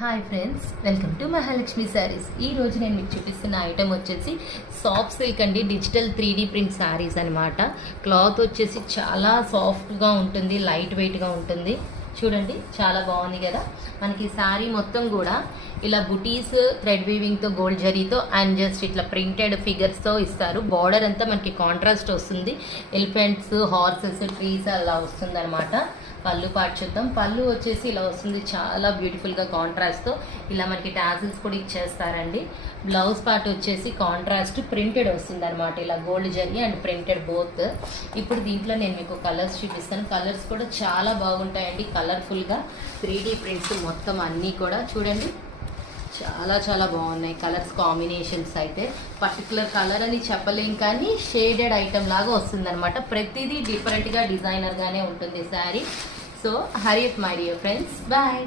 Hi friends, welcome to Mahalakshmi saris. ఈ రోజు నేను మీకు చూపిస్తున్న ఐటమ్ వచ్చేసి సాఫ్ట్ సిల్క్ అండి, డిజిటల్ 3D ప్రింట్ శారీస్ అనమాట. క్లాత్ వచ్చేసి చాలా సాఫ్ట్గా ఉంటుంది, లైట్ వెయిట్గా ఉంటుంది. చూడండి, చాలా బాగుంది కదా. మనకి శారీ మొత్తం కూడా ఇలా బుటీస్ థ్రెడ్ వీవింగ్తో, గోల్డ్ జరీతో అండ్ జస్ట్ ఇట్లా ప్రింటెడ్ ఫిగర్స్తో ఇస్తారు. బార్డర్ అంతా మనకి కాంట్రాస్ట్ వస్తుంది. ఎలిఫెంట్స్, హార్సెస్, ట్రీస్ అలా వస్తుంది అనమాట. పళ్ళు పాటు చూద్దాం. పళ్ళు వచ్చేసి ఇలా వస్తుంది, చాలా బ్యూటిఫుల్గా కాంట్రాస్ట్తో. ఇలా మనకి టాజిల్స్ కూడా ఇచ్చేస్తారండి. బ్లౌజ్ పార్ట్ వచ్చేసి కాంట్రాస్ట్ ప్రింటెడ్ వస్తుంది అనమాట, ఇలా gold zari and printed both. ఇప్పుడు దీంట్లో నేను మీకు కలర్స్ చూపిస్తాను. కలర్స్ కూడా చాలా బాగుంటాయండి, కలర్ఫుల్గా 3D ప్రింట్స్ మొత్తం అన్నీ కూడా చూడండి, చాలా చాలా బాగున్నాయి కలర్స్ కాంబినేషన్స్. అయితే పర్టికులర్ కలర్ అని చెప్పలేం, కానీ షేడెడ్ ఐటమ్ లాగా వస్తుంది అనమాట. ప్రతిదీ డిఫరెంట్గా డిజైనర్గానే ఉంటుంది sari. So hurry up my dear friends, bye.